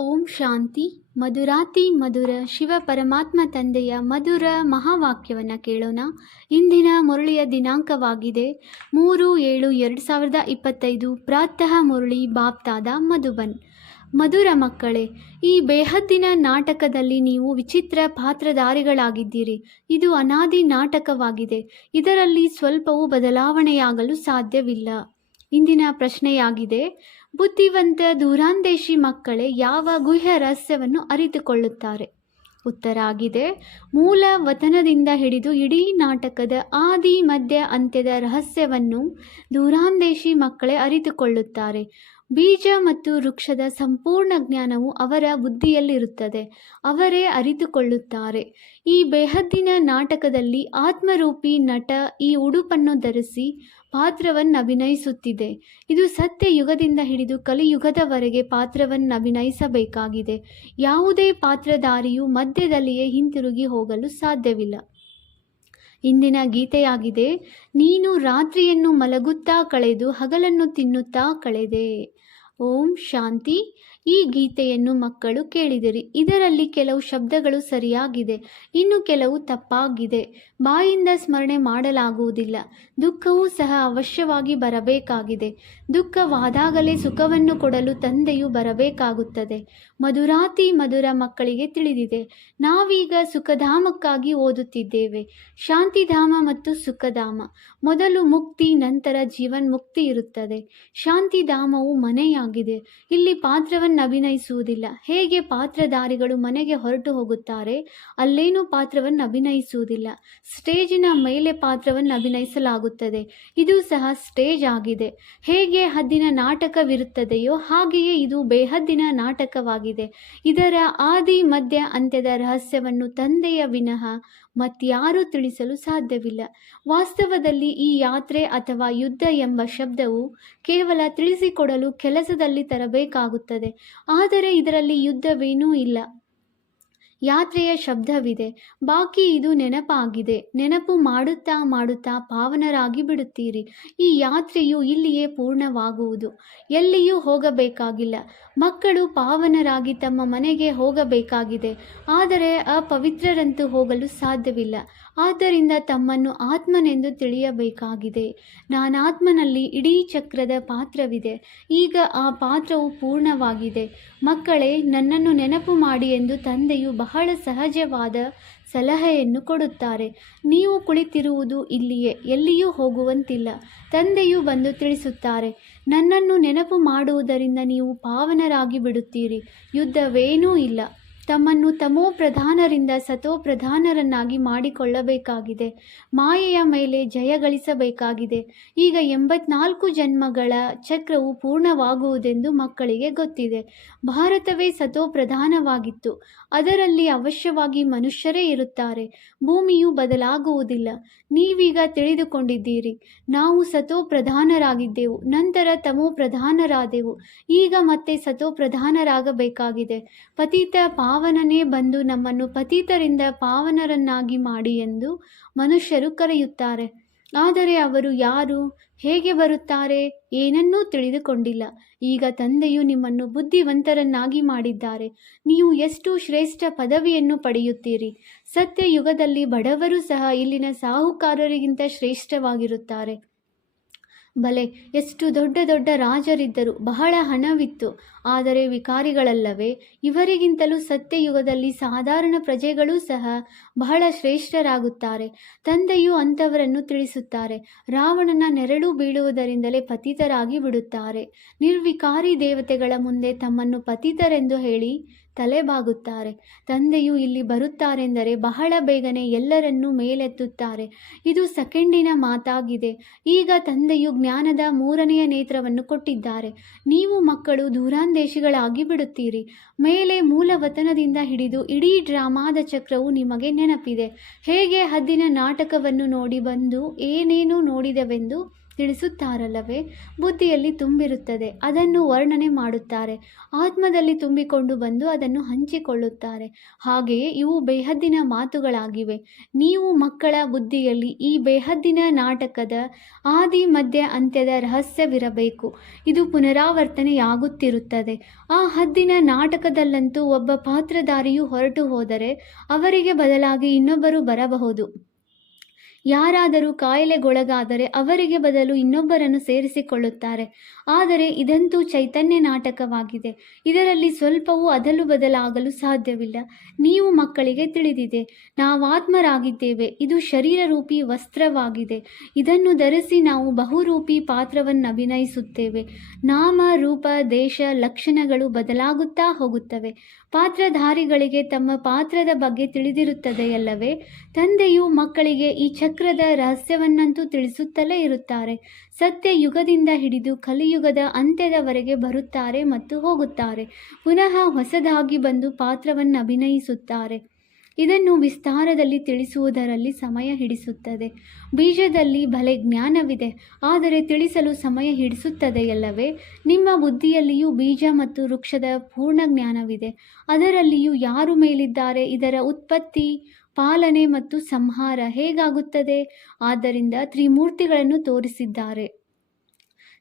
ಓಂ ಶಾಂತಿ. ಮಧುರಾತಿ ಮಧುರ ಶಿವ ಪರಮಾತ್ಮ ತಂದೆಯ ಮಧುರ ಮಹಾವಾಕ್ಯವನ್ನು ಕೇಳೋಣ. ಇಂದಿನ ಮುರಳಿಯ ದಿನಾಂಕವಾಗಿದೆ. ಮೂರು ಏಳು ಎರಡು ಸಾವಿರದ ಇಪ್ಪತ್ತೈದು. ಪ್ರಾತಃ ಮುರಳಿ ಬಾಪ್ತಾದ ಮಧುಬನ್. ಮಧುರ ಮಕ್ಕಳೇ, ಈ ಬೇಹದ್ದಿನ ನಾಟಕದಲ್ಲಿ ನೀವು ವಿಚಿತ್ರ ಪಾತ್ರಧಾರಿಗಳಾಗಿದ್ದೀರಿ. ಇದು ಅನಾದಿ ನಾಟಕವಾಗಿದೆ. ಇದರಲ್ಲಿ ಸ್ವಲ್ಪವೂ ಬದಲಾವಣೆಯಾಗಲು ಸಾಧ್ಯವಿಲ್ಲ. ಇಂದಿನ ಪ್ರಶ್ನೆಯಾಗಿದೆ, ಬುದ್ಧಿವಂತ ದೂರಾಂದೇಶಿ ಮಕ್ಕಳೇ ಯಾವ ಗುಹ್ಯ ರಹಸ್ಯವನ್ನು ಅರಿತುಕೊಳ್ಳುತ್ತಾರೆ? ಉತ್ತರ ಆಗಿದೆ, ಮೂಲ ವತನದಿಂದ ಹಿಡಿದು ಇಡೀ ನಾಟಕದ ಆದಿ, ಮಧ್ಯ, ಅಂತ್ಯದ ರಹಸ್ಯವನ್ನು ದೂರಾಂದೇಶಿ ಮಕ್ಕಳೇ ಅರಿತುಕೊಳ್ಳುತ್ತಾರೆ. ಬೀಜ ಮತ್ತು ವೃಕ್ಷದ ಸಂಪೂರ್ಣ ಜ್ಞಾನವು ಅವರ ಬುದ್ಧಿಯಲ್ಲಿರುತ್ತದೆ, ಅವರೇ ಅರಿತುಕೊಳ್ಳುತ್ತಾರೆ. ಈ ಬೇಹದ್ದಿನ ನಾಟಕದಲ್ಲಿ ಆತ್ಮರೂಪಿ ನಟ ಈ ಉಡುಪನ್ನು ಧರಿಸಿ ಪಾತ್ರವನ್ನು ಅಭಿನಯಿಸುತ್ತಿದೆ. ಇದು ಸತ್ಯ ಯುಗದಿಂದ ಹಿಡಿದು ಕಲಿಯುಗದವರೆಗೆ ಪಾತ್ರವನ್ನು ಅಭಿನಯಿಸಬೇಕಾಗಿದೆ. ಯಾವುದೇ ಪಾತ್ರಧಾರಿಯು ಮಧ್ಯದಲ್ಲಿಯೇ ಹಿಂತಿರುಗಿ ಹೋಗಲು ಸಾಧ್ಯವಿಲ್ಲ. ಇಂದಿನ ಗೀತೆಯಾಗಿದೆ, ನೀನು ರಾತ್ರಿಯನ್ನು ಮಲಗುತ್ತಾ ಕಳೆದು ಹಗಲನ್ನು ತಿನ್ನುತ್ತಾ ಕಳೆದೆ. ಓಂ ಶಾಂತಿ. ಈ ಗೀತೆಯನ್ನು ಮಕ್ಕಳು ಕೇಳಿದಿರಿ. ಇದರಲ್ಲಿ ಕೆಲವು ಶಬ್ದಗಳು ಸರಿಯಾಗಿದೆ, ಇನ್ನು ಕೆಲವು ತಪ್ಪಾಗಿದೆ. ಬಾಯಿಂದ ಸ್ಮರಣೆ ಮಾಡಲಾಗುವುದಿಲ್ಲ. ದುಃಖವೂ ಸಹ ಅವಶ್ಯವಾಗಿ ಬರಬೇಕಾಗಿದೆ. ದುಃಖವಾದಾಗಲೇ ಸುಖವನ್ನು ಕೊಡಲು ತಂದೆಯು ಬರಬೇಕಾಗುತ್ತದೆ. ಮಧುರಾತಿ ಮಧುರ ಮಕ್ಕಳಿಗೆ ತಿಳಿದಿದೆ. ನಾವೀಗ ಸುಖಧಾಮಕ್ಕಾಗಿ ಓದುತ್ತಿದ್ದೇವೆ. ಶಾಂತಿಧಾಮ ಮತ್ತು ಸುಖಧಾಮ. ಮೊದಲು ಮುಕ್ತಿ, ನಂತರ ಜೀವನ್ ಮುಕ್ತಿ ಇರುತ್ತದೆ. ಶಾಂತಿಧಾಮವು ಮನೆಯಾಗಿದೆ. ಇಲ್ಲಿ ಪಾತ್ರವನ್ನು ಅಭಿನಯಿಸುವುದಿಲ್ಲ ಹೇಗೆ ಪಾತ್ರಧಾರಿಗಳು ಮನೆಗೆ ಹೊರಟು ಹೋಗುತ್ತಾರೆ, ಅಲ್ಲೇನೂ ಪಾತ್ರವನ್ನು ಅಭಿನಯಿಸುವುದಿಲ್ಲ. ಸ್ಟೇಜಿನ ಮೇಲೆ ಪಾತ್ರವನ್ನು ಅಭಿನಯಿಸಲಾಗುತ್ತದೆ. ಇದು ಸಹ ಸ್ಟೇಜ್ ಆಗಿದೆ. ಹೇಗೆ ಹದ್ದಿನ ನಾಟಕವಿರುತ್ತದೆಯೋ ಹಾಗೆಯೇ ಇದು ಬೇಹದ್ದಿನ ನಾಟಕವಾಗಿದೆ. ಇದರ ಆದಿ, ಮಧ್ಯ, ಅಂತ್ಯದ ರಹಸ್ಯವನ್ನು ತಂದೆಯ ವಿನಃ ಮತ್ಯಾರೂ ತಿಳಿಸಲು ಸಾಧ್ಯವಿಲ್ಲ. ವಾಸ್ತವದಲ್ಲಿ ಈ ಯಾತ್ರೆ ಅಥವಾ ಯುದ್ಧ ಎಂಬ ಶಬ್ದವು ಕೇವಲ ತಿಳಿಸಿಕೊಡಲು ಕೆಲಸದಲ್ಲಿ ತರಬೇಕಾಗುತ್ತದೆ. ಆದರೆ ಇದರಲ್ಲಿ ಯುದ್ಧವೇನೂ ಇಲ್ಲ. ಯಾತ್ರೆಯ ಶಬ್ದವಿದೆ. ಬಾಕಿ ಇದು ನೆನಪಾಗಿದೆ. ನೆನಪು ಮಾಡುತ್ತಾ ಮಾಡುತ್ತಾ ಪಾವನರಾಗಿ ಬಿಡುತ್ತೀರಿ. ಈ ಯಾತ್ರೆಯು ಇಲ್ಲಿಯೇ ಪೂರ್ಣವಾಗುವುದು. ಎಲ್ಲಿಯೂ ಹೋಗಬೇಕಾಗಿಲ್ಲ. ಮಕ್ಕಳು ಪಾವನರಾಗಿ ತಮ್ಮ ಮನೆಗೆ ಹೋಗಬೇಕಾಗಿದೆ. ಆದರೆ ಅಪವಿತ್ರರಂತೂ ಹೋಗಲು ಸಾಧ್ಯವಿಲ್ಲ. ಆದ್ದರಿಂದ ತಮ್ಮನ್ನು ಆತ್ಮನೆಂದು ತಿಳಿಯಬೇಕಾಗಿದೆ. ನಾನಾತ್ಮನಲ್ಲಿ ಇಡೀ ಚಕ್ರದ ಪಾತ್ರವಿದೆ. ಈಗ ಆ ಪಾತ್ರವು ಪೂರ್ಣವಾಗಿದೆ. ಮಕ್ಕಳೇ, ನನ್ನನ್ನು ನೆನಪು ಮಾಡಿ ಎಂದು ತಂದೆಯು ಬಹಳ ಸಹಜವಾದ ಸಲಹೆಯನ್ನು ಕೊಡುತ್ತಾರೆ. ನೀವು ಕುಳಿತಿರುವುದು ಇಲ್ಲಿಯೇ, ಎಲ್ಲಿಯೂ ಹೋಗುವಂತಿಲ್ಲ. ತಂದೆಯು ಬಂದು ತಿಳಿಸುತ್ತಾರೆ, ನನ್ನನ್ನು ನೆನಪು ಮಾಡುವುದರಿಂದ ನೀವು ಪಾವನರಾಗಿ ಬಿಡುತ್ತೀರಿ ಯುದ್ಧವೇನೂ ಇಲ್ಲ. ತಮ್ಮನ್ನು ತಮೋ ಪ್ರಧಾನರಿಂದ ಸತೋ ಪ್ರಧಾನರನ್ನಾಗಿ ಮಾಡಿಕೊಳ್ಳಬೇಕಾಗಿದೆ. ಮಾಯೆಯ ಮೇಲೆ ಜಯ ಗಳಿಸಬೇಕಾಗಿದೆ. ಈಗ ಎಂಬತ್ನಾಲ್ಕು ಜನ್ಮಗಳ ಚಕ್ರವು ಪೂರ್ಣವಾಗುವುದೆಂದು ಮಕ್ಕಳಿಗೆ ಗೊತ್ತಿದೆ. ಭಾರತವೇ ಸತೋ ಪ್ರಧಾನವಾಗಿತ್ತು. ಅದರಲ್ಲಿ ಅವಶ್ಯವಾಗಿ ಮನುಷ್ಯರೇ ಇರುತ್ತಾರೆ. ಭೂಮಿಯು ಬದಲಾಗುವುದಿಲ್ಲ. ನೀವೀಗ ತಿಳಿದುಕೊಂಡಿದ್ದೀರಿ. ನಾವು ಸತೋ ಪ್ರಧಾನರಾಗಿದ್ದೆವು. ನಂತರ ತಮೋ ಪ್ರಧಾನರಾದೆವು. ಈಗ ಮತ್ತೆ ಸತೋ ಪ್ರಧಾನರಾಗಬೇಕಾಗಿದೆ. ಪತಿತ ಪಾವನನೇ ಬಂದು ನಮ್ಮನ್ನು ಪತೀತರಿಂದ ಪಾವನರನ್ನಾಗಿ ಮಾಡಿ ಎಂದು ಮನುಷ್ಯರು ಕರೆಯುತ್ತಾರೆ. ಆದರೆ ಅವರು ಯಾರು? ಹೇಗೆ ಬರುತ್ತಾರೆ? ಏನನ್ನೂ ತಿಳಿದುಕೊಂಡಿಲ್ಲ. ಈಗ ತಂದೆಯು ನಿಮ್ಮನ್ನು ಬುದ್ಧಿವಂತರನ್ನಾಗಿ ಮಾಡಿದ್ದಾರೆ. ನೀವು ಎಷ್ಟು ಶ್ರೇಷ್ಠ ಪದವಿಯನ್ನು ಪಡೆಯುತ್ತೀರಿ? ಸತ್ಯ ಯುಗದಲ್ಲಿ ಬಡವರು ಸಹ ಇಲ್ಲಿನ ಸಾಹುಕಾರರಿಗಿಂತ ಶ್ರೇಷ್ಠವಾಗಿರುತ್ತಾರೆ. ಬಲೆ, ಎಷ್ಟು ದೊಡ್ಡ ದೊಡ್ಡ ರಾಜರಿದ್ದರು ಬಹಳ ಹಣವಿತ್ತು. ಆದರೆ ವಿಕಾರಿಗಳಲ್ಲವೇ? ಇವರಿಗಿಂತಲೂ ಸತ್ಯಯುಗದಲ್ಲಿ ಸಾಧಾರಣ ಪ್ರಜೆಗಳೂ ಸಹ ಬಹಳ ಶ್ರೇಷ್ಠರಾಗುತ್ತಾರೆ. ತಂದೆಯು ಅಂಥವರನ್ನು ತಿಳಿಸುತ್ತಾರೆ. ರಾವಣನ ನೆರಳು ಬೀಳುವುದರಿಂದಲೇ ಪತಿತರಾಗಿ ಬಿಡುತ್ತಾರೆ. ನಿರ್ವಿಕಾರಿ ದೇವತೆಗಳ ಮುಂದೆ ತಮ್ಮನ್ನು ಪತಿತರೆಂದು ಹೇಳಿ ತಲೆಬಾಗುತ್ತಾರೆ. ತಂದೆಯು ಇಲ್ಲಿ ಬರುತ್ತಾರೆಂದರೆ ಬಹಳ ಬೇಗನೆ ಎಲ್ಲರನ್ನೂ ಮೇಲೆತ್ತುತ್ತಾರೆ. ಇದು ಸೆಕೆಂಡಿನ ಮಾತಾಗಿದೆ. ಈಗ ತಂದೆಯು ಜ್ಞಾನದ ಮೂರನೆಯ ನೇತ್ರವನ್ನು ಕೊಟ್ಟಿದ್ದಾರೆ. ನೀವು ಮಕ್ಕಳು ದೂರಾಂದೇಶಿಗಳಾಗಿ ಬಿಡುತ್ತೀರಿ. ಮೇಲೆ ಮೂಲವತನದಿಂದ ಹಿಡಿದು ಇಡೀ ಡ್ರಾಮಾದ ಚಕ್ರವು ನಿಮಗೆ ನೆನಪಿದೆ. ಹೇಗೆ ಹದ್ದಿನ ನಾಟಕವನ್ನು ನೋಡಿ ಬಂದು ಏನೇನು ನೋಡಿದವೆಂದು ತಿಳಿಸುತ್ತಾರಲ್ಲವೇ? ಬುದ್ಧಿಯಲ್ಲಿ ತುಂಬಿರುತ್ತದೆ, ಅದನ್ನು ವರ್ಣನೆ ಮಾಡುತ್ತಾರೆ. ಆತ್ಮದಲ್ಲಿ ತುಂಬಿಕೊಂಡು ಬಂದು ಅದನ್ನು ಹಂಚಿಕೊಳ್ಳುತ್ತಾರೆ. ಹಾಗೆಯೇ ಇವು ಬೇಹದ್ದಿನ ಮಾತುಗಳಾಗಿವೆ. ನೀವು ಮಕ್ಕಳ ಬುದ್ಧಿಯಲ್ಲಿ ಈ ಬೇಹದ್ದಿನ ನಾಟಕದ ಆದಿ, ಮಧ್ಯ, ಅಂತ್ಯದ ರಹಸ್ಯವಿರಬೇಕು. ಇದು ಪುನರಾವರ್ತನೆಯಾಗುತ್ತಿರುತ್ತದೆ. ಆ ಹದ್ದಿನ ನಾಟಕದಲ್ಲಂತೂ ಒಬ್ಬ ಪಾತ್ರಧಾರಿಯು ಹೊರಟು ಹೋದರೆ ಅವರಿಗೆ ಬದಲಾಗಿ ಇನ್ನೊಬ್ಬರು ಬರಬಹುದು. ಯಾರಾದರೂ ಕಾಯಿಲೆಗೊಳಗಾದರೆ ಅವರಿಗೆ ಬದಲು ಇನ್ನೊಬ್ಬರನ್ನು ಸೇರಿಸಿಕೊಳ್ಳುತ್ತಾರೆ. ಆದರೆ ಇದಂತೂ ಚೈತನ್ಯ ನಾಟಕವಾಗಿದೆ. ಇದರಲ್ಲಿ ಸ್ವಲ್ಪವೂ ಅದಲು ಬದಲಾಗಲು ಸಾಧ್ಯವಿಲ್ಲ. ನೀವು ಮಕ್ಕಳಿಗೆ ತಿಳಿದಿದೆ, ನಾವಾತ್ಮರಾಗಿದ್ದೇವೆ, ಇದು ಶರೀರರೂಪಿ ವಸ್ತ್ರವಾಗಿದೆ. ಇದನ್ನು ಧರಿಸಿ ನಾವು ಬಹುರೂಪಿ ಪಾತ್ರವನ್ನು ಅಭಿನಯಿಸುತ್ತೇವೆ. ನಾಮ, ರೂಪ, ದೇಶ, ಲಕ್ಷಣಗಳು ಬದಲಾಗುತ್ತಾ ಹೋಗುತ್ತವೆ. ಪಾತ್ರಧಾರಿಗಳಿಗೆ ತಮ್ಮ ಪಾತ್ರದ ಬಗ್ಗೆ ತಿಳಿದಿರುತ್ತದೆಯಲ್ಲವೇ? ತಂದೆಯು ಮಕ್ಕಳಿಗೆ ಈ ಚಕ್ರದ ರಹಸ್ಯವನ್ನಂತೂ ತಿಳಿಸುತ್ತಲೇ ಇರುತ್ತಾರೆ. ಸತ್ಯ ಯುಗದಿಂದ ಹಿಡಿದು ಕಲಿಯುಗದ ಅಂತ್ಯದವರೆಗೆ ಬರುತ್ತಾರೆ ಮತ್ತು ಹೋಗುತ್ತಾರೆ. ಪುನಃ ಹೊಸದಾಗಿ ಬಂದು ಪಾತ್ರವನ್ನು ಅಭಿನಯಿಸುತ್ತಾರೆ. ಇದನ್ನು ವಿಸ್ತಾರದಲ್ಲಿ ತಿಳಿಸುವುದರಲ್ಲಿ ಸಮಯ ಹಿಡಿಸುತ್ತದೆ. ಬೀಜದಲ್ಲಿ ಭಲೆ ಜ್ಞಾನವಿದೆ. ಆದರೆ ತಿಳಿಸಲು ಸಮಯ ಹಿಡಿಸುತ್ತದೆಯಲ್ಲವೇ? ನಿಮ್ಮ ಬುದ್ಧಿಯಲ್ಲಿಯೂ ಬೀಜ ಮತ್ತು ವೃಕ್ಷದ ಪೂರ್ಣ ಜ್ಞಾನವಿದೆ. ಅದರಲ್ಲಿಯೂ ಯಾರು ಮೇಲಿದ್ದಾರೆ? ಇದರ ಉತ್ಪತ್ತಿ ಪಾಲನೆ ಮತ್ತು ಸಂಹಾರ ಹೇಗಾಗುತ್ತದೆ? ಆದ್ದರಿಂದ ತ್ರಿಮೂರ್ತಿಗಳನ್ನು ತೋರಿಸಿದ್ದಾರೆ.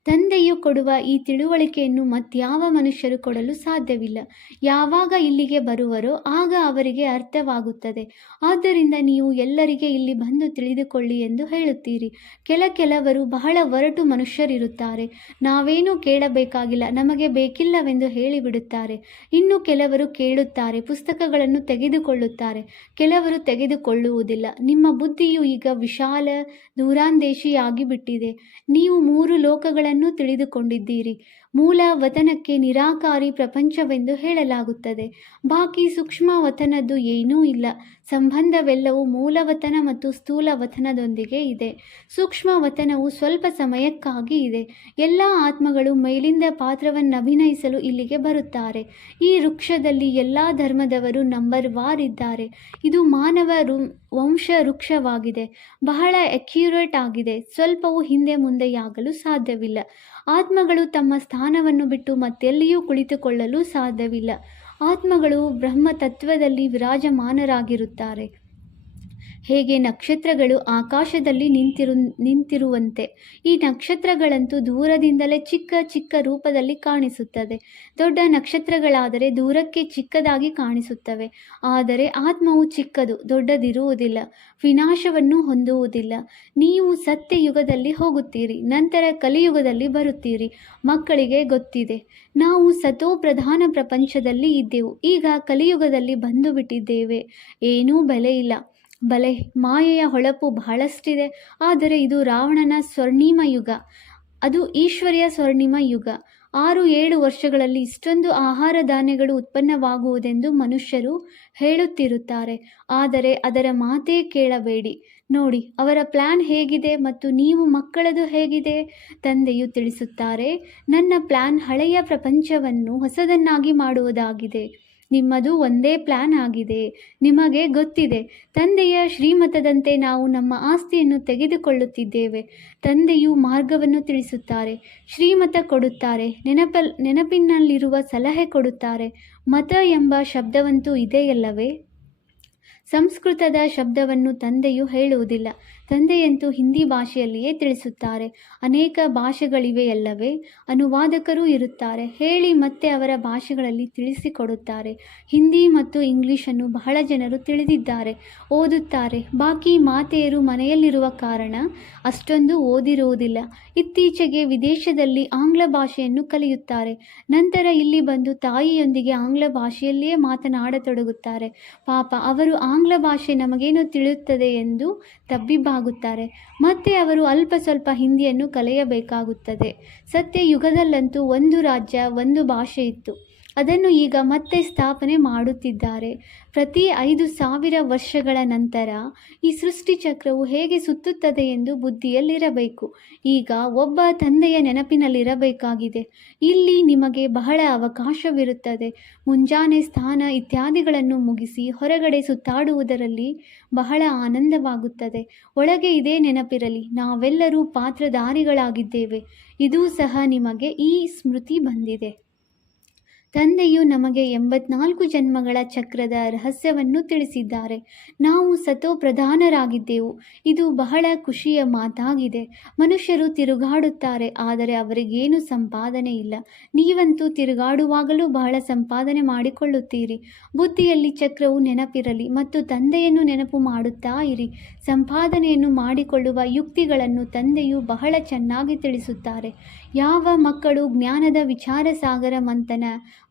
ತಂದೆಯು ಕೊಡುವ ಈ ತಿಳುವಳಿಕೆಯನ್ನು ಮತ್ಯಾವ ಮನುಷ್ಯರು ಕೊಡಲು ಸಾಧ್ಯವಿಲ್ಲ. ಯಾವಾಗ ಇಲ್ಲಿಗೆ ಬರುವರೋ ಆಗ ಅವರಿಗೆ ಅರ್ಥವಾಗುತ್ತದೆ. ಆದ್ದರಿಂದ ನೀವು ಎಲ್ಲರಿಗೆ ಇಲ್ಲಿ ಬಂದು ತಿಳಿದುಕೊಳ್ಳಿ ಎಂದು ಹೇಳುತ್ತೀರಿ. ಕೆಲ ಕೆಲವರು ಬಹಳ ಒರಟು ಮನುಷ್ಯರಿರುತ್ತಾರೆ. ನಾವೇನೂ ಕೇಳಬೇಕಾಗಿಲ್ಲ, ನಮಗೆ ಬೇಕಿಲ್ಲವೆಂದು ಹೇಳಿಬಿಡುತ್ತಾರೆ. ಇನ್ನು ಕೆಲವರು ಕೇಳುತ್ತಾರೆ, ಪುಸ್ತಕಗಳನ್ನು ತೆಗೆದುಕೊಳ್ಳುತ್ತಾರೆ. ಕೆಲವರು ತೆಗೆದುಕೊಳ್ಳುವುದಿಲ್ಲ. ನಿಮ್ಮ ಬುದ್ಧಿಯು ಈಗ ವಿಶಾಲ ದೂರಾಂದೇಶಿಯಾಗಿ ಬಿಟ್ಟಿದೆ ನೀವು ಮೂರು ಲೋಕಗಳನ್ನು ತಿಳಿದುಕೊಂಡಿದ್ದೀರಿ. ಮೂಲ ವತನಕ್ಕೆ ನಿರಾಕಾರಿ ಪ್ರಪಂಚವೆಂದು ಹೇಳಲಾಗುತ್ತದೆ. ಬಾಕಿ ಸೂಕ್ಷ್ಮ ವತನದ್ದು ಏನೂ ಇಲ್ಲ. ಸಂಬಂಧವೆಲ್ಲವೂ ಮೂಲವತನ ಮತ್ತು ಸ್ಥೂಲ ವತನದೊಂದಿಗೆ ಇದೆ. ಸೂಕ್ಷ್ಮ ವತನವು ಸ್ವಲ್ಪ ಸಮಯಕ್ಕಾಗಿ ಇದೆ. ಎಲ್ಲ ಆತ್ಮಗಳು ಮೇಲಿಂದ ಪಾತ್ರವನ್ನು ಅಭಿನಯಿಸಲು ಇಲ್ಲಿಗೆ ಬರುತ್ತಾರೆ. ಈ ವೃಕ್ಷದಲ್ಲಿ ಎಲ್ಲ ಧರ್ಮದವರು ನಂಬರ್ ವಾರ್ ಇದ್ದಾರೆ. ಇದು ಮಾನವ ರು, ವಂಶ ವೃಕ್ಷವಾಗಿದೆ. ಬಹಳ ಅಕ್ಯುರೇಟ್ ಆಗಿದೆ. ಸ್ವಲ್ಪವೂ ಹಿಂದೆ ಮುಂದೆಯಾಗಲು ಸಾಧ್ಯವಿಲ್ಲ. ಆತ್ಮಗಳು ತಮ್ಮ ಸ್ಥಾನವನ್ನು ಬಿಟ್ಟು ಮತ್ತೆಲ್ಲಿಯೂ ಕುಳಿತುಕೊಳ್ಳಲು ಸಾಧ್ಯವಿಲ್ಲ. ಆತ್ಮಗಳು ಬ್ರಹ್ಮ ತತ್ವದಲ್ಲಿ ವಿರಾಜಮಾನರಾಗಿರುತ್ತಾರೆ. ಹೇಗೆ ನಕ್ಷತ್ರಗಳು ಆಕಾಶದಲ್ಲಿ ನಿಂತಿರು, ನಿಂತಿರುವಂತೆ. ಈ ನಕ್ಷತ್ರಗಳಂತೂ ದೂರದಿಂದಲೇ ಚಿಕ್ಕ ಚಿಕ್ಕ ರೂಪದಲ್ಲಿ ಕಾಣಿಸುತ್ತದೆ. ದೊಡ್ಡ ನಕ್ಷತ್ರಗಳಾದರೆ ದೂರಕ್ಕೆ ಚಿಕ್ಕದಾಗಿ ಕಾಣಿಸುತ್ತವೆ. ಆದರೆ ಆತ್ಮವು ಚಿಕ್ಕದು, ದೊಡ್ಡದಿರುವುದಿಲ್ಲ, ವಿನಾಶವನ್ನು ಹೊಂದುವುದಿಲ್ಲ. ನೀವು ಸತ್ಯ ಯುಗದಲ್ಲಿ ಹೋಗುತ್ತೀರಿ, ನಂತರ ಕಲಿಯುಗದಲ್ಲಿ ಬರುತ್ತೀರಿ. ಮಕ್ಕಳಿಗೆ ಗೊತ್ತಿದೆ, ನಾವು ಸತೋ ಪ್ರಧಾನ ಪ್ರಪಂಚದಲ್ಲಿ ಇದ್ದೆವು, ಈಗ ಕಲಿಯುಗದಲ್ಲಿ ಬಂದು ಬಿಟ್ಟಿದ್ದೇವೆ ಏನೂ ಬೆಲೆ ಇಲ್ಲ. ಬಲೆ, ಮಾಯೆಯ ಹೊಳಪು ಬಹಳಷ್ಟಿದೆ, ಆದರೆ ಇದು ರಾವಣನ ಸ್ವರ್ಣಿಮ ಯುಗ. ಅದು ಈಶ್ವರ್ಯ ಸ್ವರ್ಣಿಮ ಯುಗ. ಆರು ಏಳು ವರ್ಷಗಳಲ್ಲಿ ಇಷ್ಟೊಂದು ಆಹಾರ ಧಾನ್ಯಗಳು ಉತ್ಪನ್ನವಾಗುವುದೆಂದು ಮನುಷ್ಯರು ಹೇಳುತ್ತಿರುತ್ತಾರೆ. ಆದರೆ ಅದರ ಮಾತೇ ಕೇಳಬೇಡಿ. ನೋಡಿ, ಅವರ ಪ್ಲ್ಯಾನ್ ಹೇಗಿದೆ ಮತ್ತು ನೀವು ಮಕ್ಕಳದು ಹೇಗಿದೆ? ತಂದೆಯು ತಿಳಿಸುತ್ತಾರೆ, ನನ್ನ ಪ್ಲ್ಯಾನ್ ಹಳೆಯ ಪ್ರಪಂಚವನ್ನು ಹೊಸದನ್ನಾಗಿ ಮಾಡುವುದಾಗಿದೆ. ನಿಮ್ಮದು ಒಂದೇ ಪ್ಲಾನ್ ಆಗಿದೆ. ನಿಮಗೆ ಗೊತ್ತಿದೆ, ತಂದೆಯ ಶ್ರೀಮತದಂತೆ ನಾವು ನಮ್ಮ ಆಸ್ತಿಯನ್ನು ತೆಗೆದುಕೊಳ್ಳುತ್ತಿದ್ದೇವೆ. ತಂದೆಯು ಮಾರ್ಗವನ್ನು ತಿಳಿಸುತ್ತಾರೆ, ಶ್ರೀಮತ ಕೊಡುತ್ತಾರೆ, ನೆನಪ, ನೆನಪಿನಲ್ಲಿರುವ ಸಲಹೆ ಕೊಡುತ್ತಾರೆ. ಮತ ಎಂಬ ಶಬ್ದವಂತೂ ಇದೆಯಲ್ಲವೇ? ಸಂಸ್ಕೃತದ ಶಬ್ದವನ್ನು ತಂದೆಯು ಹೇಳುವುದಿಲ್ಲ. ತಂದೆಯಂತೂ ಹಿಂದಿ ಭಾಷೆಯಲ್ಲಿಯೇ ತಿಳಿಸುತ್ತಾರೆ. ಅನೇಕ ಭಾಷೆಗಳಿವೆಯಲ್ಲವೇ ಅನುವಾದಕರೂ ಇರುತ್ತಾರೆ. ಹೇಳಿ ಮತ್ತೆ ಅವರ ಭಾಷೆಗಳಲ್ಲಿ ತಿಳಿಸಿಕೊಡುತ್ತಾರೆ. ಹಿಂದಿ ಮತ್ತು ಇಂಗ್ಲಿಷನ್ನು ಬಹಳ ಜನರು ತಿಳಿದಿದ್ದಾರೆ. ಓದುತ್ತಾರೆ. ಬಾಕಿ ಮಾತೆಯರು ಮನೆಯಲ್ಲಿರುವ ಕಾರಣ ಅಷ್ಟೊಂದು ಓದಿರುವುದಿಲ್ಲ. ಇತ್ತೀಚೆಗೆ ವಿದೇಶದಲ್ಲಿ ಆಂಗ್ಲ ಭಾಷೆಯನ್ನು ಕಲಿಯುತ್ತಾರೆ. ನಂತರ ಇಲ್ಲಿ ಬಂದು ತಾಯಿಯೊಂದಿಗೆ ಆಂಗ್ಲ ಭಾಷೆಯಲ್ಲಿಯೇ ಮಾತನಾಡತೊಡಗುತ್ತಾರೆ. ಪಾಪ, ಅವರು ಆಂಗ್ಲ ಭಾಷೆ ನಮಗೇನು ತಿಳಿಯುತ್ತದೆ ಎಂದು ತಬ್ಬಿಬ್ಬಾಗುತ್ತಾರೆ ಮತ್ತೆ ಅವರು ಅಲ್ಪ ಸ್ವಲ್ಪ ಹಿಂದಿಯನ್ನು ಕಲಿಯಬೇಕಾಗುತ್ತದೆ ಸತ್ಯ ಯುಗದಲ್ಲಂತೂ ಒಂದು ರಾಜ್ಯ ಒಂದು ಭಾಷೆ ಇತ್ತು. ಅದನ್ನು ಈಗ ಮತ್ತೆ ಸ್ಥಾಪನೆ ಮಾಡುತ್ತಿದ್ದಾರೆ. ಪ್ರತಿ ಐದು ಸಾವಿರ ವರ್ಷಗಳ ನಂತರ ಈ ಸೃಷ್ಟಿ ಚಕ್ರವು ಹೇಗೆ ಸುತ್ತುತ್ತದೆ ಎಂದು ಬುದ್ಧಿಯಲ್ಲಿರಬೇಕು. ಈಗ ಒಬ್ಬ ತಂದೆಯ ನೆನಪಿನಲ್ಲಿರಬೇಕಾಗಿದೆ. ಇಲ್ಲಿ ನಿಮಗೆ ಬಹಳ ಅವಕಾಶವಿರುತ್ತದೆ. ಮುಂಜಾನೆ ಸ್ಥಾನ ಇತ್ಯಾದಿಗಳನ್ನು ಮುಗಿಸಿ ಹೊರಗಡೆ ಸುತ್ತಾಡುವುದರಲ್ಲಿ ಬಹಳ ಆನಂದವಾಗುತ್ತದೆ. ಒಳಗೆ ಇದೇ ನೆನಪಿರಲಿ, ನಾವೆಲ್ಲರೂ ಪಾತ್ರಧಾರಿಗಳಾಗಿದ್ದೇವೆ. ಇದೂ ಸಹ ನಿಮಗೆ ಈ ಸ್ಮೃತಿ ಬಂದಿದೆ. ತಂದೆಯು ನಮಗೆ ಎಂಬತ್ನಾಲ್ಕು ಜನ್ಮಗಳ ಚಕ್ರದ ರಹಸ್ಯವನ್ನು ತಿಳಿಸಿದ್ದಾರೆ. ನಾವು ಸತೋ ಪ್ರಧಾನರಾಗಿದ್ದೆವು ಇದು ಬಹಳ ಖುಷಿಯ ಮಾತಾಗಿದೆ. ಮನುಷ್ಯರು ತಿರುಗಾಡುತ್ತಾರೆ, ಆದರೆ ಅವರಿಗೇನು ಸಂಪಾದನೆ ಇಲ್ಲ ನೀವಂತೂ ತಿರುಗಾಡುವಾಗಲೂ ಬಹಳ ಸಂಪಾದನೆ ಮಾಡಿಕೊಳ್ಳುತ್ತೀರಿ. ಬುದ್ಧಿಯಲ್ಲಿ ಚಕ್ರವು ನೆನಪಿರಲಿ ಮತ್ತು ತಂದೆಯನ್ನು ನೆನಪು ಮಾಡುತ್ತಾ ಇರಿ. ಸಂಪಾದನೆಯನ್ನು ಮಾಡಿಕೊಳ್ಳುವ ಯುಕ್ತಿಗಳನ್ನು ತಂದೆಯು ಬಹಳ ಚೆನ್ನಾಗಿ ತಿಳಿಸುತ್ತಾರೆ. ಯಾವ ಮಕ್ಕಳು ಜ್ಞಾನದ ವಿಚಾರ ಸಾಗರ ಮಂಥನ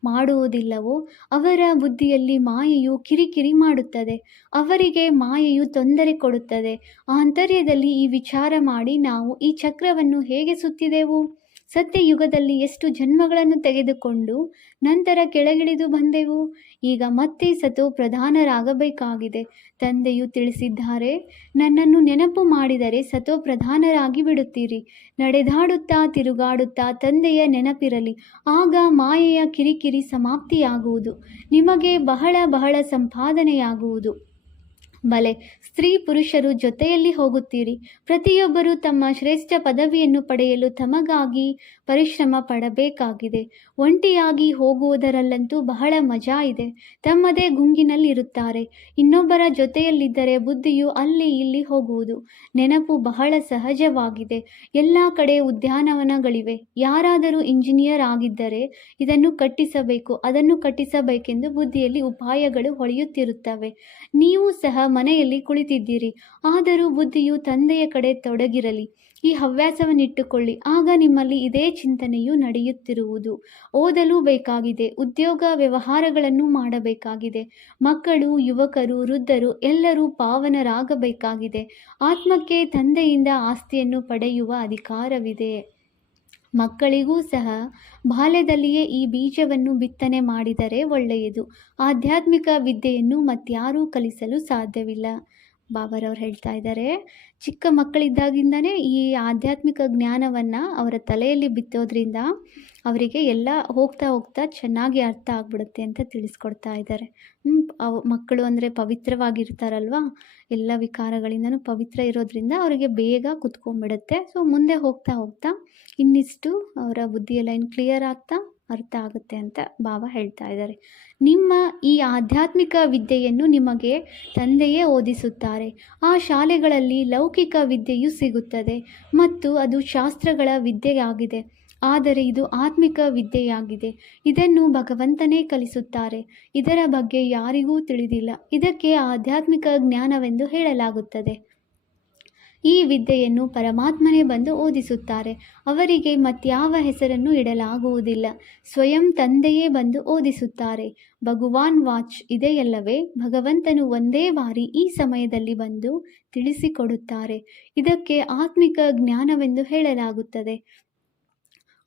ಮಾಡುವುದಿಲ್ಲವೋ ಅವರ ಬುದ್ಧಿಯಲ್ಲಿ ಮಾಯೆಯು ಕಿರಿಕಿರಿ ಮಾಡುತ್ತದೆ. ಅವರಿಗೆ ಮಾಯೆಯು ತೊಂದರೆ ಕೊಡುತ್ತದೆ. ಆಂತರ್ಯದಲ್ಲಿ ಈ ವಿಚಾರ ಮಾಡಿ ನಾವು ಈ ಚಕ್ರವನ್ನು ಹೇಗೆ ಸುತ್ತಿದೆವು? ಸತ್ಯಯುಗದಲ್ಲಿ ಎಷ್ಟು ಜನ್ಮಗಳನ್ನು ತೆಗೆದುಕೊಂಡು ನಂತರ ಕೆಳಗಿಳಿದು ಬಂದೆವು? ಈಗ ಮತ್ತೆ ಸತು ಪ್ರಧಾನರಾಗಬೇಕಾಗಿದೆ. ತಂದೆಯು ತಿಳಿಸಿದ್ದಾರೆ, ನನ್ನನ್ನು ನೆನಪು ಮಾಡಿದರೆ ಸತೋ ಪ್ರಧಾನರಾಗಿ ಬಿಡುತ್ತೀರಿ. ನಡೆದಾಡುತ್ತಾ ತಿರುಗಾಡುತ್ತಾ ತಂದೆಯ ನೆನಪಿರಲಿ, ಆಗ ಮಾಯೆಯ ಕಿರಿಕಿರಿ ಸಮಾಪ್ತಿಯಾಗುವುದು. ನಿಮಗೆ ಬಹಳ ಬಹಳ ಸಂಪಾದನೆಯಾಗುವುದು. ಬಲೆ, ಸ್ತ್ರೀ ಪುರುಷರು ಜೊತೆಯಲ್ಲಿ ಹೋಗುತ್ತೀರಿ. ಪ್ರತಿಯೊಬ್ಬರು ತಮ್ಮ ಶ್ರೇಷ್ಠ ಪದವಿಯನ್ನು ಪಡೆಯಲು ತಮಗಾಗಿ ಪರಿಶ್ರಮ ಪಡಬೇಕಾಗಿದೆ. ಒಂಟಿಯಾಗಿ ಹೋಗುವುದರಲ್ಲಂತೂ ಬಹಳ ಮಜಾ ಇದೆ. ತಮ್ಮದೇ ಗುಂಗಿನಲ್ಲಿರುತ್ತಾರೆ. ಇನ್ನೊಬ್ಬರ ಜೊತೆಯಲ್ಲಿದ್ದರೆ ಬುದ್ಧಿಯು ಅಲ್ಲಿ ಇಲ್ಲಿ ಹೋಗುವುದು. ನೆನಪು ಬಹಳ ಸಹಜವಾಗಿದೆ. ಎಲ್ಲ ಕಡೆ ಉದ್ಯಾನವನಗಳಿವೆ. ಯಾರಾದರೂ ಇಂಜಿನಿಯರ್ ಆಗಿದ್ದರೆ ಇದನ್ನು ಕಟ್ಟಿಸಬೇಕು, ಅದನ್ನು ಕಟ್ಟಿಸಬೇಕೆಂದು ಬುದ್ಧಿಯಲ್ಲಿ ಉಪಾಯಗಳು ಹೊಳೆಯುತ್ತಿರುತ್ತವೆ. ನೀವು ಸಹ ಮನೆಯಲ್ಲಿ ಕುಳಿತಿದ್ದೀರಿ. ಆದರೂ ಬುದ್ಧಿಯು ತಂದೆಯ ಕಡೆ ತೊಡಗಿರಲಿ. ಈ ಹವ್ಯಾಸವನ್ನಿಟ್ಟುಕೊಳ್ಳಿ. ಆಗ ನಿಮ್ಮಲ್ಲಿ ಇದೇ ಚಿಂತನೆಯು ನಡೆಯುತ್ತಿರುವುದು. ಓದಲು ಬೇಕಾಗಿದೆ. ಉದ್ಯೋಗ ವ್ಯವಹಾರಗಳನ್ನು ಮಾಡಬೇಕಾಗಿದೆ. ಮಕ್ಕಳು, ಯುವಕರು, ವೃದ್ಧರು ಎಲ್ಲರೂ ಪಾವನರಾಗಬೇಕಾಗಿದೆ. ಆತ್ಮಕ್ಕೆ ತಂದೆಯಿಂದ ಆಸ್ತಿಯನ್ನು ಪಡೆಯುವ ಅಧಿಕಾರವಿದೆ. ಮಕ್ಕಳಿಗೂ ಸಹ ಬಾಲ್ಯದಲ್ಲಿಯೇ ಈ ಬೀಜವನ್ನು ಬಿತ್ತನೆ ಮಾಡಿದರೆ ಒಳ್ಳೆಯದು. ಆಧ್ಯಾತ್ಮಿಕ ವಿದ್ಯೆಯನ್ನು ಮತ್ಯಾರೂ ಕಲಿಸಲು ಸಾಧ್ಯವಿಲ್ಲ. ಬಾಬರವ್ರು ಹೇಳ್ತಾ ಇದ್ದಾರೆ. ಚಿಕ್ಕ ಮಕ್ಕಳಿದ್ದಾಗಿಂದನೇ ಈ ಆಧ್ಯಾತ್ಮಿಕ ಜ್ಞಾನವನ್ನು ಅವರ ತಲೆಯಲ್ಲಿ ಬಿತ್ತೋದ್ರಿಂದ ಅವರಿಗೆ ಎಲ್ಲ ಹೋಗ್ತಾ ಹೋಗ್ತಾ ಚೆನ್ನಾಗಿ ಅರ್ಥ ಆಗ್ಬಿಡುತ್ತೆ ಅಂತ ತಿಳಿಸ್ಕೊಡ್ತಾ ಇದ್ದಾರೆ. ಅವು ಮಕ್ಕಳು ಅಂದರೆ ಪವಿತ್ರವಾಗಿರ್ತಾರಲ್ವ? ಎಲ್ಲ ವಿಕಾರಗಳಿಂದನೂ ಪವಿತ್ರ ಇರೋದ್ರಿಂದ ಅವರಿಗೆ ಬೇಗ ಕುತ್ಕೊಂಡ್ಬಿಡುತ್ತೆ. ಸೊ, ಮುಂದೆ ಹೋಗ್ತಾ ಹೋಗ್ತಾ ಇನ್ನಿಷ್ಟು ಅವರ ಬುದ್ಧಿಯೆಲ್ಲ ಇನ್ನು ಕ್ಲಿಯರ್ ಆಗ್ತಾ ಅರ್ಥ ಆಗುತ್ತೆ ಅಂತ ಭಾವ ಹೇಳ್ತಾ ಇದ್ದಾರೆ. ನಿಮ್ಮ ಈ ಆಧ್ಯಾತ್ಮಿಕ ವಿದ್ಯೆಯನ್ನು ನಿಮಗೆ ತಂದೆಯೇ ಓದಿಸುತ್ತಾರೆ. ಆ ಶಾಲೆಗಳಲ್ಲಿ ಲೌಕಿಕ ವಿದ್ಯೆಯು ಸಿಗುತ್ತದೆ ಮತ್ತು ಅದು ಶಾಸ್ತ್ರಗಳ ವಿದ್ಯೆಯಾಗಿದೆ. ಆದರೆ ಇದು ಆತ್ಮಿಕ ವಿದ್ಯೆಯಾಗಿದೆ. ಇದನ್ನು ಭಗವಂತನೇ ಕಲಿಸುತ್ತಾರೆ. ಇದರ ಬಗ್ಗೆ ಯಾರಿಗೂ ತಿಳಿದಿಲ್ಲ. ಇದಕ್ಕೆ ಆಧ್ಯಾತ್ಮಿಕ ಜ್ಞಾನವೆಂದು ಹೇಳಲಾಗುತ್ತದೆ. ಈ ವಿದ್ಯೆಯನ್ನು ಪರಮಾತ್ಮನೇ ಬಂದು ಓದಿಸುತ್ತಾರೆ. ಅವರಿಗೆ ಮತ್ಯಾವ ಹೆಸರನ್ನು ಇಡಲಾಗುವುದಿಲ್ಲ. ಸ್ವಯಂ ತಂದೆಯೇ ಬಂದು ಓದಿಸುತ್ತಾರೆ. ಭಗವಾನ್ ವಾಚ್ ಇದೆಯಲ್ಲವೇ? ಭಗವಂತನು ಒಂದೇ ಬಾರಿ ಈ ಸಮಯದಲ್ಲಿ ಬಂದು ತಿಳಿಸಿಕೊಡುತ್ತಾರೆ. ಇದಕ್ಕೆ ಆತ್ಮಿಕ ಜ್ಞಾನವೆಂದು ಹೇಳಲಾಗುತ್ತದೆ.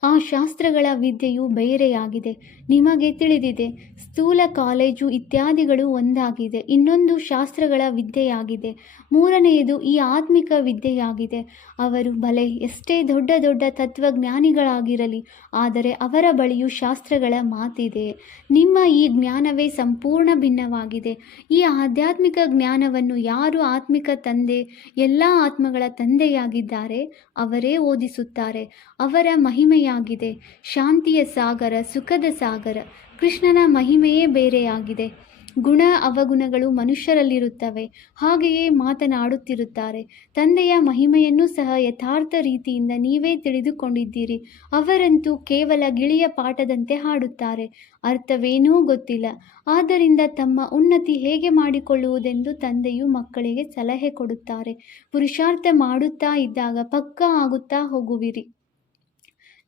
ಆ ಶಾಸ್ತ್ರಗಳ ವಿದ್ಯೆಯು ಬೇರೆಯಾಗಿದೆ. ನಿಮಗೆ ತಿಳಿದಿದೆ, ಸ್ಥೂಲ ಕಾಲೇಜು ಇತ್ಯಾದಿಗಳು ಒಂದಾಗಿದೆ, ಇನ್ನೊಂದು ಶಾಸ್ತ್ರಗಳ ವಿದ್ಯೆಯಾಗಿದೆ, ಮೂರನೆಯದು ಈ ಆತ್ಮಿಕ ವಿದ್ಯೆಯಾಗಿದೆ. ಅವರು ಬಲೆ ಎಷ್ಟೇ ದೊಡ್ಡ ದೊಡ್ಡ ತತ್ವಜ್ಞಾನಿಗಳಾಗಿರಲಿ, ಆದರೆ ಅವರ ಬಳಿಯೂ ಶಾಸ್ತ್ರಗಳ ಮಾತಿದೆ. ನಿಮ್ಮ ಈ ಜ್ಞಾನವೇ ಸಂಪೂರ್ಣ ಭಿನ್ನವಾಗಿದೆ. ಈ ಆಧ್ಯಾತ್ಮಿಕ ಜ್ಞಾನವನ್ನು ಯಾರು ಆತ್ಮಿಕ ತಂದೆ, ಎಲ್ಲ ಆತ್ಮಗಳ ತಂದೆಯಾಗಿದ್ದಾರೆ, ಅವರೇ ಓದಿಸುತ್ತಾರೆ. ಅವರ ಮಹಿಮೆಯಾಗಿದೆ ಶಾಂತಿಯ ಸಾಗರ, ಸುಖದ ಸಾಗರ, ಕೃಷ್ಣನ ಮಹಿಮೆಯೇ ಬೇರೆಯಾಗಿದೆ. ಗುಣ ಅವಗುಣಗಳು ಮನುಷ್ಯರಲ್ಲಿರುತ್ತವೆ. ಹಾಗೆಯೇ ಮಾತನಾಡುತ್ತಿರುತ್ತಾರೆ. ತಂದೆಯ ಮಹಿಮೆಯನ್ನು ಸಹ ಯಥಾರ್ಥ ರೀತಿಯಿಂದ ನೀವೇ ತಿಳಿದುಕೊಂಡಿದ್ದೀರಿ. ಅವರಂತೂ ಕೇವಲ ಗಿಳಿಯ ಪಾಠದಂತೆ ಹಾಡುತ್ತಾರೆ. ಅರ್ಥವೇನೂ ಗೊತ್ತಿಲ್ಲ. ಆದ್ದರಿಂದ ತಮ್ಮ ಉನ್ನತಿ ಹೇಗೆ ಮಾಡಿಕೊಳ್ಳುವುದೆಂದು ತಂದೆಯು ಮಕ್ಕಳಿಗೆ ಸಲಹೆ ಕೊಡುತ್ತಾರೆ. ಪುರುಷಾರ್ಥ ಮಾಡುತ್ತಾ ಇದ್ದಾಗ ಪಕ್ಕಾ ಆಗುತ್ತಾ ಹೋಗುವಿರಿ.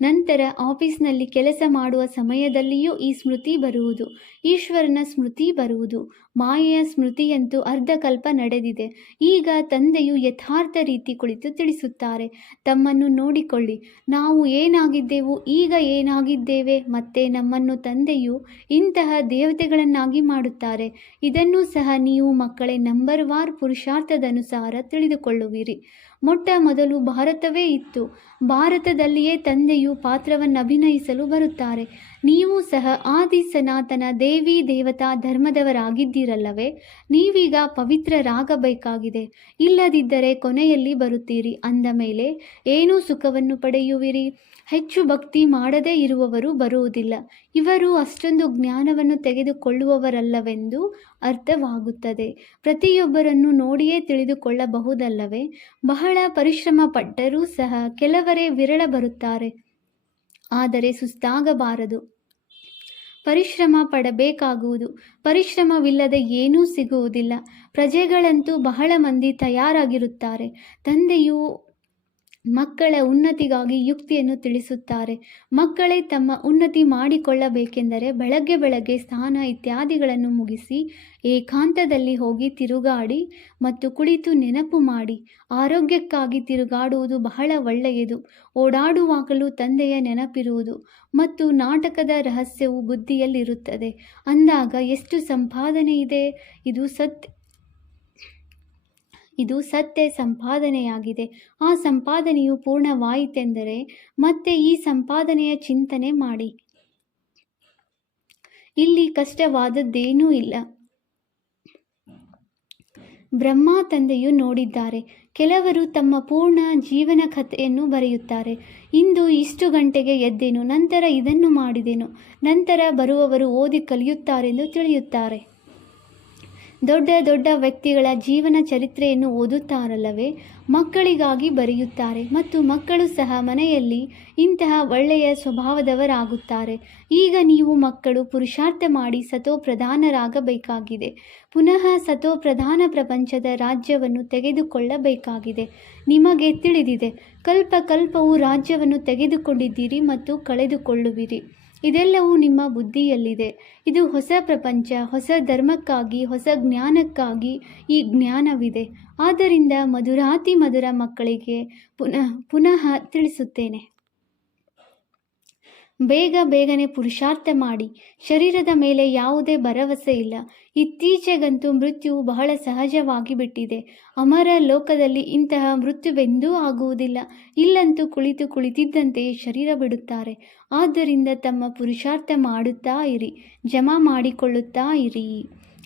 ನಂತರ ಆಫೀಸ್ನಲ್ಲಿ ಕೆಲಸ ಮಾಡುವ ಸಮಯದಲ್ಲಿಯೂ ಈ ಸ್ಮೃತಿ ಬರುವುದು ಈಶ್ವರನ ಸ್ಮೃತಿ ಬರುವುದು. ಮಾಯೆಯ ಸ್ಮೃತಿಯಂತೂ ಅರ್ಧಕಲ್ಪ ನಡೆದಿದೆ. ಈಗ ತಂದೆಯು ಯಥಾರ್ಥ ರೀತಿ ಕುಳಿತು ತಿಳಿಸುತ್ತಾರೆ. ತಮ್ಮನ್ನು ನೋಡಿಕೊಳ್ಳಿ. ನಾವು ಏನಾಗಿದ್ದೆವು, ಈಗ ಏನಾಗಿದ್ದೇವೆ? ಮತ್ತೆ ನಮ್ಮನ್ನು ತಂದೆಯು ಇಂತಹ ದೇವತೆಗಳನ್ನಾಗಿ ಮಾಡುತ್ತಾರೆ. ಇದನ್ನು ಸಹ ನೀವು ಮಕ್ಕಳೇ ನಂಬರ್ ವಾರ್ ಪುರುಷಾರ್ಥದನುಸಾರ ತಿಳಿದುಕೊಳ್ಳುವಿರಿ. ಮೊಟ್ಟ ಮೊದಲು ಭಾರತವೇ ಇತ್ತು. ಭಾರತದಲ್ಲಿಯೇ ತಂದೆಯು ಪಾತ್ರವನ್ನು ಅಭಿನಯಿಸಲು ಬರುತ್ತಾರೆ. ನೀವು ಸಹ ಆದಿ ಸನಾತನ ದೇವಿ ದೇವತಾ ಧರ್ಮದವರಾಗಿದ್ದೀರಲ್ಲವೇ? ನೀವೀಗ ಪವಿತ್ರರಾಗಬೇಕಾಗಿದೆ. ಇಲ್ಲದಿದ್ದರೆ ಕೊನೆಯಲ್ಲಿ ಬರುತ್ತೀರಿ. ಅಂದ ಮೇಲೆ, ಏನೂ ಸುಖವನ್ನು ಪಡೆಯುವಿರಿ? ಹೆಚ್ಚು ಭಕ್ತಿ ಮಾಡದೇ ಇರುವವರು ಬರುವುದಿಲ್ಲ. ಇವರು ಅಷ್ಟೊಂದು ಜ್ಞಾನವನ್ನು ತೆಗೆದುಕೊಳ್ಳುವವರಲ್ಲವೆಂದು ಅರ್ಥವಾಗುತ್ತದೆ. ಪ್ರತಿಯೊಬ್ಬರನ್ನು ನೋಡಿಯೇ ತಿಳಿದುಕೊಳ್ಳಬಹುದಲ್ಲವೇ? ಬಹಳ ಪರಿಶ್ರಮ ಪಟ್ಟರೂ ಸಹ ಕೆಲವರೇ ವಿರಳ ಬರುತ್ತಾರೆ. ಆದರೆ ಸುಸ್ತಾಗಬಾರದು. ಪರಿಶ್ರಮ ಪಡಬೇಕಾಗುವುದು. ಪರಿಶ್ರಮವಿಲ್ಲದೆ ಏನೂ ಸಿಗುವುದಿಲ್ಲ. ಪ್ರಜೆಗಳಂತೂ ಬಹಳ ಮಂದಿ ತಯಾರಾಗಿರುತ್ತಾರೆ. ತಂದೆಯು ಮಕ್ಕಳ ಉನ್ನತಿಗಾಗಿ ಯುಕ್ತಿಯನ್ನು ತಿಳಿಸುತ್ತಾರೆ. ಮಕ್ಕಳೇ ತಮ್ಮ ಉನ್ನತಿ ಮಾಡಿಕೊಳ್ಳಬೇಕೆಂದರೆ ಬೆಳಗ್ಗೆ ಬೆಳಗ್ಗೆ ಸ್ನಾನ ಇತ್ಯಾದಿಗಳನ್ನು ಮುಗಿಸಿ ಏಕಾಂತದಲ್ಲಿ ಹೋಗಿ ತಿರುಗಾಡಿ ಮತ್ತು ಕುಳಿತು ನೆನಪು ಮಾಡಿ. ಆರೋಗ್ಯಕ್ಕಾಗಿ ತಿರುಗಾಡುವುದು ಬಹಳ ಒಳ್ಳೆಯದು. ಓಡಾಡುವಾಗಲೂ ತಂದೆಯ ನೆನಪಿರುವುದು ಮತ್ತು ನಾಟಕದ ರಹಸ್ಯವು ಬುದ್ಧಿಯಲ್ಲಿರುತ್ತದೆ. ಅಂದಾಗ ಎಷ್ಟು ಸಂಪಾದನೆ ಇದೆ ಇದು ಸತ್ಯ ಇದು ಸತ್ಯ ಸಂಪಾದನೆಯಾಗಿದೆ. ಆ ಸಂಪಾದನೆಯು ಪೂರ್ಣವಾಯಿತೆಂದರೆ ಮತ್ತೆ ಈ ಸಂಪಾದನೆಯ ಚಿಂತನೆ ಮಾಡಿ. ಇಲ್ಲಿ ಕಷ್ಟವಾದದ್ದೇನೂ ಇಲ್ಲ. ಬ್ರಹ್ಮ ತಂದೆಯು ನೋಡಿದ್ದಾರೆ. ಕೆಲವರು ತಮ್ಮ ಪೂರ್ಣ ಜೀವನ ಕಥೆಯನ್ನು ಬರೆಯುತ್ತಾರೆ. ಇಂದು ಇಷ್ಟು ಗಂಟೆಗೆ ಎದ್ದೇನು, ನಂತರ ಇದನ್ನು ಮಾಡಿದೆನು, ನಂತರ ಬರುವವರು ಓದಿ ಕಲಿಯುತ್ತಾರೆಂದು ತಿಳಿಯುತ್ತಾರೆ. ದೊಡ್ಡ ದೊಡ್ಡ ವ್ಯಕ್ತಿಗಳ ಜೀವನ ಚರಿತ್ರೆಯನ್ನು ಓದುತ್ತಾರಲ್ಲವೇ? ಮಕ್ಕಳಿಗಾಗಿ ಬರೆಯುತ್ತಾರೆ ಮತ್ತು ಮಕ್ಕಳು ಸಹ ಮನೆಯಲ್ಲಿ ಇಂತಹ ಒಳ್ಳೆಯ ಸ್ವಭಾವದವರಾಗುತ್ತಾರೆ. ಈಗ ನೀವು ಮಕ್ಕಳು ಪುರುಷಾರ್ಥ ಮಾಡಿ ಸತೋ ಪ್ರಧಾನರಾಗಬೇಕಾಗಿದೆ ಪುನಃ ಸತೋ ಪ್ರಧಾನ ಪ್ರಪಂಚದ ರಾಜ್ಯವನ್ನು ತೆಗೆದುಕೊಳ್ಳಬೇಕಾಗಿದೆ. ನಿಮಗೆ ತಿಳಿದಿದೆ ಕಲ್ಪ ಕಲ್ಪವು ರಾಜ್ಯವನ್ನು ತೆಗೆದುಕೊಂಡಿದ್ದೀರಿ ಮತ್ತು ಕಳೆದುಕೊಳ್ಳುವಿರಿ. ಇದೆಲ್ಲವೂ ನಿಮ್ಮ ಬುದ್ಧಿಯಲ್ಲಿದೆ. ಇದು ಹೊಸ ಪ್ರಪಂಚ, ಹೊಸ ಧರ್ಮಕ್ಕಾಗಿ, ಹೊಸ ಜ್ಞಾನಕ್ಕಾಗಿ ಈ ಜ್ಞಾನವಿದೆ. ಆದ್ದರಿಂದ ಮಧುರಾತಿ ಮಧುರ ಮಕ್ಕಳಿಗೆ ಪುನಃ ಪುನಃ ತಿಳಿಸುತ್ತೇನೆ. ಬೇಗ ಬೇಗನೆ ಪುರುಷಾರ್ಥ ಮಾಡಿ. ಶರೀರದ ಮೇಲೆ ಯಾವುದೇ ಭರವಸೆ ಇಲ್ಲ. ಇತ್ತೀಚೆಗಂತೂ ಮೃತ್ಯು ಬಹಳ ಸಹಜವಾಗಿ ಬಿಟ್ಟಿದೆ. ಅಮರ ಲೋಕದಲ್ಲಿ ಇಂತಹ ಮೃತ್ಯುವೆಂದೂ ಆಗುವುದಿಲ್ಲ. ಇಲ್ಲಂತೂ ಕುಳಿತು ಕುಳಿತಿದ್ದಂತೆಯೇ ಶರೀರ ಬಿಡುತ್ತಾರೆ. ಆದ್ದರಿಂದ ತಮ್ಮ ಪುರುಷಾರ್ಥ ಮಾಡುತ್ತಾ ಇರಿ. ಜಮಾ ಮಾಡಿಕೊಳ್ಳುತ್ತಾ ಇರಿ.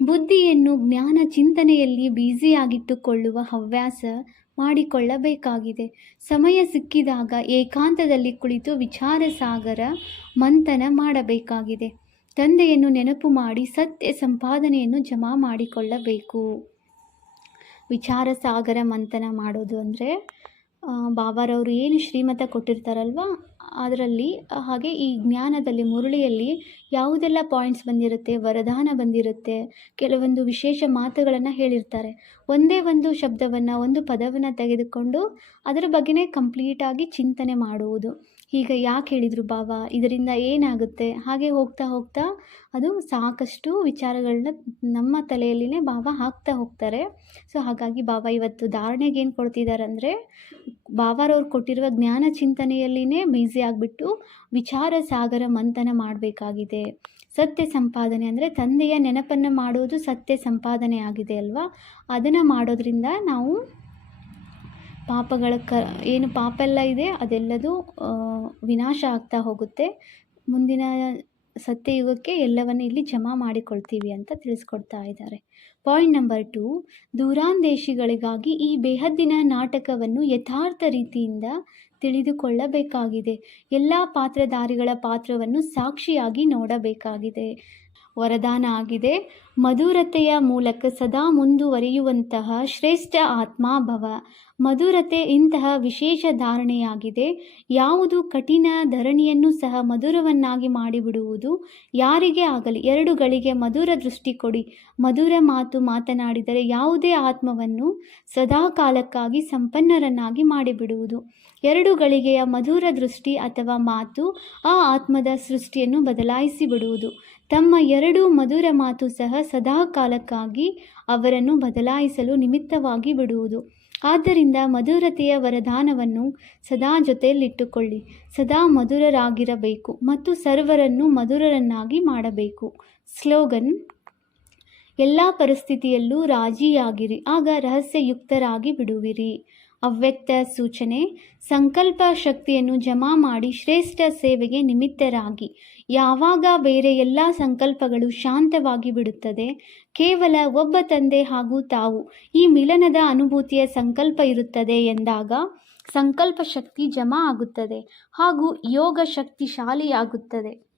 ಬುದ್ಧಿಯನ್ನು ಜ್ಞಾನ ಚಿಂತನೆಯಲ್ಲಿ ಬ್ಯುಸಿಯಾಗಿಟ್ಟುಕೊಳ್ಳುವ ಹವ್ಯಾಸ ಮಾಡಿಕೊಳ್ಳಬೇಕಾಗಿದೆ. ಸಮಯ ಸಿಕ್ಕಿದಾಗ ಏಕಾಂತದಲ್ಲಿ ಕುಳಿತು ವಿಚಾರ ಸಾಗರ ಮಂಥನ ಮಾಡಬೇಕಾಗಿದೆ. ತಂದೆಯನ್ನು ನೆನಪು ಮಾಡಿ ಸತ್ಯ ಸಂಪಾದನೆಯನ್ನು ಜಮಾ ಮಾಡಿಕೊಳ್ಳಬೇಕು. ವಿಚಾರ ಸಾಗರ ಮಂಥನ ಮಾಡೋದು ಅಂದರೆ ಬಾಬಾರವರು ಏನು ಶ್ರೀಮತ ಕೊಟ್ಟಿರ್ತಾರಲ್ವ? ಅದರಲ್ಲಿ, ಹಾಗೆ ಈ ಜ್ಞಾನದಲ್ಲಿ, ಮುರುಳಿಯಲ್ಲಿ ಯಾವುದೆಲ್ಲ ಪಾಯಿಂಟ್ಸ್ ಬಂದಿರುತ್ತೆ, ವರದಾನ ಬಂದಿರುತ್ತೆ, ಕೆಲವೊಂದು ವಿಶೇಷ ಮಾತುಗಳನ್ನು ಹೇಳಿರ್ತಾರೆ. ಒಂದೇ ಒಂದು ಶಬ್ದವನ್ನು, ಒಂದು ಪದವನ್ನು ತೆಗೆದುಕೊಂಡು ಅದರ ಬಗ್ಗೆನೇ ಕಂಪ್ಲೀಟಾಗಿ ಚಿಂತನೆ ಮಾಡುವುದು. ಈಗ ಯಾಕೆ ಹೇಳಿದರು ಬಾಬಾ ಇದರಿಂದ ಏನಾಗುತ್ತೆ? ಹಾಗೆ ಹೋಗ್ತಾ ಹೋಗ್ತಾ ಅದು ಸಾಕಷ್ಟು ವಿಚಾರಗಳನ್ನ ನಮ್ಮ ತಲೆಯಲ್ಲಿನೇ ಬಾಬಾ ಹಾಕ್ತಾ ಹೋಗ್ತಾರೆ. ಸೊ, ಹಾಗಾಗಿ ಬಾಬಾ ಇವತ್ತು ಧಾರಣೆಗೆ ಏನು ಕೊಡ್ತಿದ್ದಾರೆ ಅಂದರೆ ಬಾಬಾರವ್ರು ಕೊಟ್ಟಿರುವ ಜ್ಞಾನ ಚಿಂತನೆಯಲ್ಲಿನೇ ಬ್ಯುಸಿ ಆಗಿಬಿಟ್ಟು ವಿಚಾರ ಸಾಗರ ಮಂಥನ ಮಾಡಬೇಕಾಗಿದೆ. ಸತ್ಯ ಸಂಪಾದನೆ ಅಂದರೆ ತಂದೆಯ ನೆನಪನ್ನು ಮಾಡುವುದು ಸತ್ಯ ಸಂಪಾದನೆ ಆಗಿದೆ ಅಲ್ವಾ? ಅದನ್ನು ಮಾಡೋದ್ರಿಂದ ನಾವು ಪಾಪಗಳ ಕ, ಏನು ಪಾಪ ಎಲ್ಲ ಇದೆ, ಅದೆಲ್ಲದೂ ವಿನಾಶ ಆಗ್ತಾ ಹೋಗುತ್ತೆ. ಮುಂದಿನ ಸತ್ಯಯುಗಕ್ಕೆ ಎಲ್ಲವನ್ನು ಇಲ್ಲಿ ಜಮಾ ಮಾಡಿಕೊಳ್ತೀವಿ ಅಂತ ತಿಳಿಸ್ಕೊಡ್ತಾ ಇದ್ದಾರೆ. ಪಾಯಿಂಟ್ ನಂಬರ್ ಟು, ದೂರಾಂದೇಶಿಗಳಿಗಾಗಿ ಈ ಬೇಹದ್ದಿನ ನಾಟಕವನ್ನು ಯಥಾರ್ಥ ರೀತಿಯಿಂದ ತಿಳಿದುಕೊಳ್ಳಬೇಕಾಗಿದೆ. ಎಲ್ಲ ಪಾತ್ರಧಾರಿಗಳ ಪಾತ್ರವನ್ನು ಸಾಕ್ಷಿಯಾಗಿ ನೋಡಬೇಕಾಗಿದೆ. ವರದಾನ ಆಗಿದೆ. ಮಧುರತೆಯ ಮೂಲಕ ಸದಾ ಮುಂದುವರಿಯುವಂತಹ ಶ್ರೇಷ್ಠ ಆತ್ಮಾಭವ ಮಧುರತೆ ಇಂತಹ ವಿಶೇಷ ಧಾರಣೆಯಾಗಿದೆ. ಯಾವುದು ಕಠಿಣ ಧರಣಿಯನ್ನು ಸಹ ಮಧುರವನ್ನಾಗಿ ಮಾಡಿಬಿಡುವುದು. ಯಾರಿಗೆ ಆಗಲಿ, ಎರಡು ಗಳಿಗೆ ಮಧುರ ದೃಷ್ಟಿ ಕೊಡಿ. ಮಧುರ ಮಾತು ಮಾತನಾಡಿದರೆ ಯಾವುದೇ ಆತ್ಮವನ್ನು ಸದಾ ಕಾಲಕ್ಕಾಗಿ ಸಂಪನ್ನರನ್ನಾಗಿ ಮಾಡಿಬಿಡುವುದು. ಎರಡು ಗಳಿಗೆಯ ಮಧುರ ದೃಷ್ಟಿ ಅಥವಾ ಮಾತು ಆ ಆತ್ಮದ ಸೃಷ್ಟಿಯನ್ನು ಬದಲಾಯಿಸಿ ಬಿಡುವುದು ತಮ್ಮ ಎರಡು ಮಧುರ ಮಾತು ಸಹ ಸದಾ ಕಾಲಕ್ಕಾಗಿ ಅವರನ್ನು ಬದಲಾಯಿಸಲು ನಿಮಿತ್ತವಾಗಿ ಬಿಡುವುದು. ಆದ್ದರಿಂದ ಮಧುರತೆಯ ವರದಾನವನ್ನು ಸದಾ ಜೊತೆಯಲ್ಲಿಟ್ಟುಕೊಳ್ಳಿ. ಸದಾ ಮಧುರರಾಗಿರಬೇಕು ಮತ್ತು ಸರ್ವರನ್ನು ಮಧುರರನ್ನಾಗಿ ಮಾಡಬೇಕು. ಸ್ಲೋಗನ್, ಎಲ್ಲ ಪರಿಸ್ಥಿತಿಯಲ್ಲೂ ರಾಜಿಯಾಗಿರಿ, ಆಗ ರಹಸ್ಯಯುಕ್ತರಾಗಿ ಬಿಡುವಿರಿ. ಅವ್ಯಕ್ತ ಸೂಚನೆ, ಸಂಕಲ್ಪ ಶಕ್ತಿಯನ್ನು ಜಮಾ ಮಾಡಿ ಶ್ರೇಷ್ಠ ಸೇವೆಗೆ ನಿಮಿತ್ತರಾಗಿ. ಯಾವಾಗ ಬೇರೆ ಎಲ್ಲ ಸಂಕಲ್ಪಗಳು ಶಾಂತವಾಗಿ ಬಿಡುತ್ತದೆ, ಕೇವಲ ಒಬ್ಬ ತಂದೆ ಹಾಗೂ ತಾವು ಈ ಮಿಲನದ ಅನುಭೂತಿಯ ಸಂಕಲ್ಪ ಇರುತ್ತದೆ ಎಂದಾಗ ಸಂಕಲ್ಪ ಶಕ್ತಿ ಜಮಾ ಆಗುತ್ತದೆ ಹಾಗೂ ಯೋಗ ಶಕ್ತಿಶಾಲಿಯಾಗುತ್ತದೆ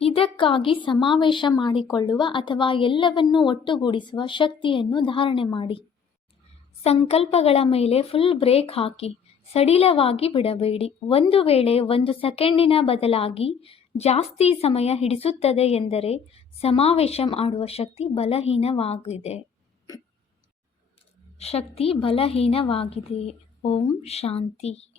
ಇದಕ್ಕಾಗಿ ಸಮಾವೇಶ ಮಾಡಿಕೊಳ್ಳುವ ಅಥವಾ ಎಲ್ಲವನ್ನೂ ಒಟ್ಟುಗೂಡಿಸುವ ಶಕ್ತಿಯನ್ನು ಧಾರಣೆ ಮಾಡಿ. ಸಂಕಲ್ಪಗಳ ಮೇಲೆ ಫುಲ್ ಬ್ರೇಕ್ ಹಾಕಿ, ಸಡಿಲವಾಗಿ ಬಿಡಬೇಡಿ. ಒಂದು ವೇಳೆ ಒಂದು ಸೆಕೆಂಡಿನ ಬದಲಾಗಿ ಜಾಸ್ತಿ ಸಮಯ ಹಿಡಿಸುತ್ತದೆ ಎಂದರೆ ಸಮಾವೇಶ ಮಾಡುವ ಶಕ್ತಿ ಬಲಹೀನವಾಗಿದೆ. ಶಕ್ತಿ ಬಲಹೀನವಾಗಿದೆ. ಓಂ ಶಾಂತಿ.